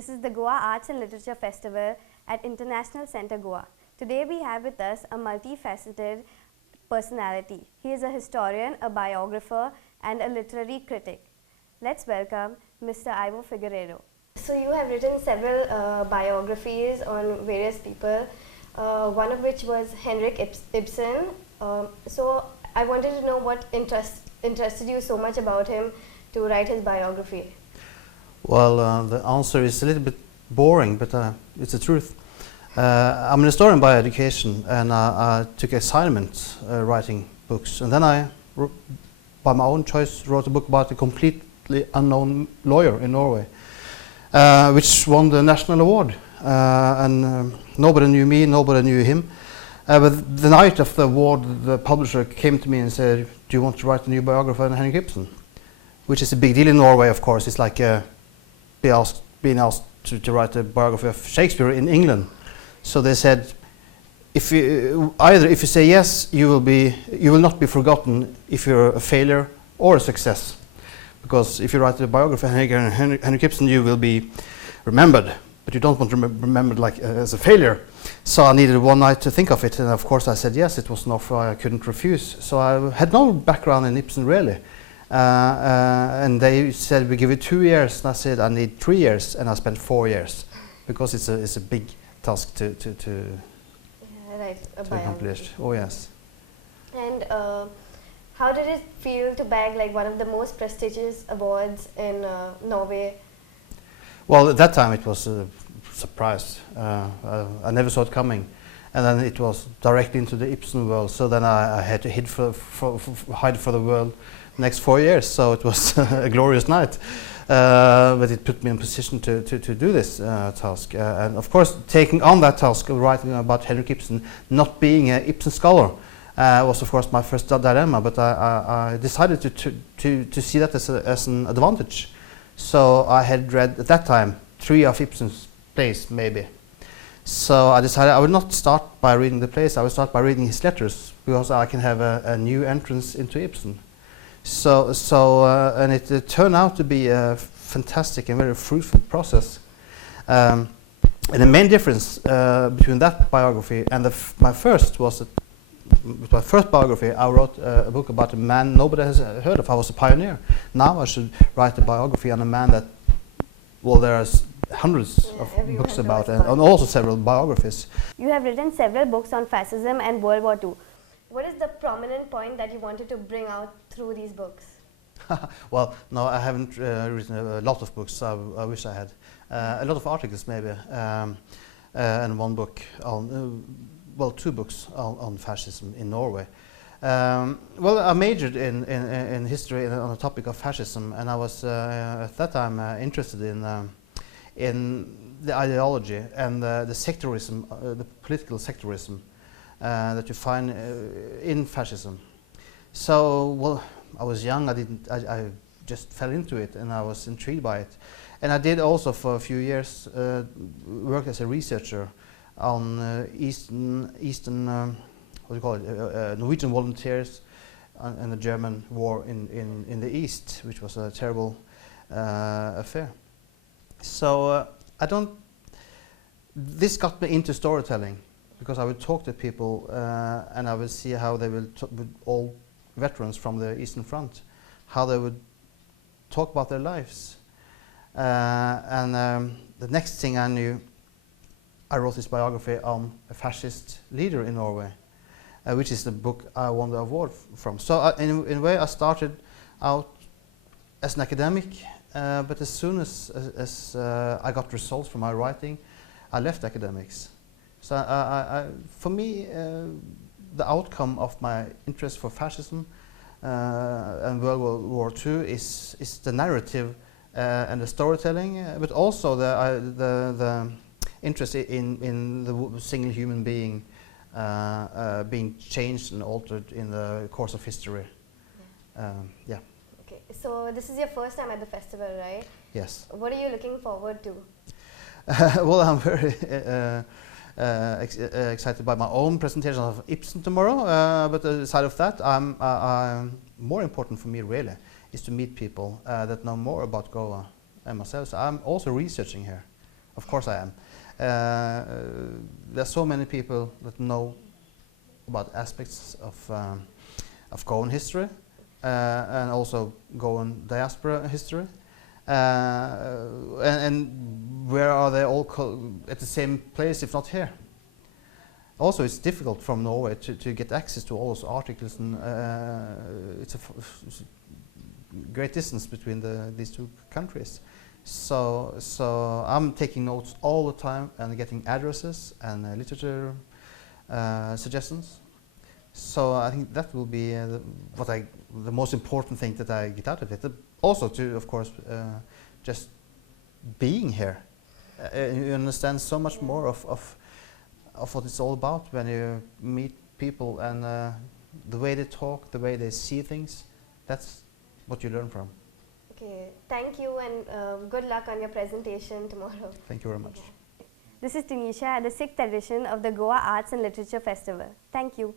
This is the Goa Arts and Literature Festival at International Centre Goa. Today we have with us a multifaceted personality. He is a historian, a biographer and a literary critic. Let's welcome Mr. Ivo de Figueirdo. So you have written several biographies on various people, one of which was Henrik Ibsen. So I wanted to know what interested you so much about him to write his biography. Well, the answer is a little bit boring, but it's the truth. I'm an historian by education, and I took assignment writing books, and then I, by my own choice, wrote a book about a completely unknown lawyer in Norway, which won the national award, and nobody knew me, nobody knew him. But the night of the award, the publisher came to me and said, "Do you want to write a new biography on Henrik Ibsen?" Which is a big deal in Norway, of course. It's like being asked to write a biography of Shakespeare in England. So they said, if you say yes, you will not be forgotten if you're a failure or a success, because if you write a biography of Henrik Ibsen, you will be remembered, but you don't want to be remembered like as a failure. So I needed one night to think of it, and of course I said yes. It was an offer I couldn't refuse. So I had no background in Ibsen really. And they said, "We give you 2 years," and I said, "I need 3 years," and I spent 4 years, because it's a big task to accomplish. Oh yes. And how did it feel to bag like one of the most prestigious awards in Norway? Well, at that time it was a surprise. I never saw it coming, and then it was directly into the Ibsen world. So then I had to hide for the world next 4 years, so it was a glorious night, but it put me in position to do this task, and of course taking on that task of writing about Henrik Ibsen, not being an Ibsen scholar, was of course my first dilemma, but I decided to see that as an advantage. So I had read at that time 3 of Ibsen's plays maybe, so I decided I would not start by reading the plays, I would start by reading his letters, because I can have a new entrance into Ibsen. And it turned out to be a fantastic and very fruitful process. And the main difference between that biography and my first biography, I wrote a book about a man nobody has heard of. I was a pioneer. Now I should write a biography on a man that, well, there are hundreds of books about, and also several biographies. You have written several books on fascism and World War II. What is the prominent point that you wanted to bring out through these books? Well, no, I haven't written a lot of books. I wish I had. A lot of articles maybe, and one book on, well, 2 books on fascism in Norway. Well, I majored in history on the topic of fascism, and I was at that time interested in the ideology and the sectorism, the political sectorism that you find in fascism. So, well, I was young. I just fell into it, and I was intrigued by it. And I did also for a few years work as a researcher on what do you call it, Norwegian volunteers and the German war in the East, which was a terrible affair. So this got me into storytelling, because I would talk to people and I would see how they would all veterans from the Eastern Front, how they would talk about their lives. The next thing I knew, I wrote this biography on a fascist leader in Norway, which is the book I won the award from. So in a way I started out as an academic, but as soon as I got results from my writing, I left academics. So for me, the outcome of my interest for fascism and World War II is the narrative and the storytelling, but also the interest in the single human being being changed and altered in the course of history. Yeah. Okay, so this is your first time at the festival, right? Yes. What are you looking forward to? Well, I'm very excited by my own presentation of Ibsen tomorrow, but aside of that, more important for me really is to meet people that know more about Goa and myself. So I'm also researching here. Of course I am. There's so many people that know about aspects of Goan history and also Goan diaspora history. And where are they all at the same place, if not here? Also, it's difficult from Norway to get access to all those articles, and it's a great distance between these two countries. So I'm taking notes all the time and getting addresses and literature suggestions. So I think that will be the most important thing that I get out of it. Also, to of course, just being here, you understand so much more of what it's all about when you meet people and the way they talk, the way they see things. That's what you learn from. Okay, thank you, and good luck on your presentation tomorrow. Thank you very much. This is Tanisha at the 6th edition of the Goa Arts and Literature Festival. Thank you.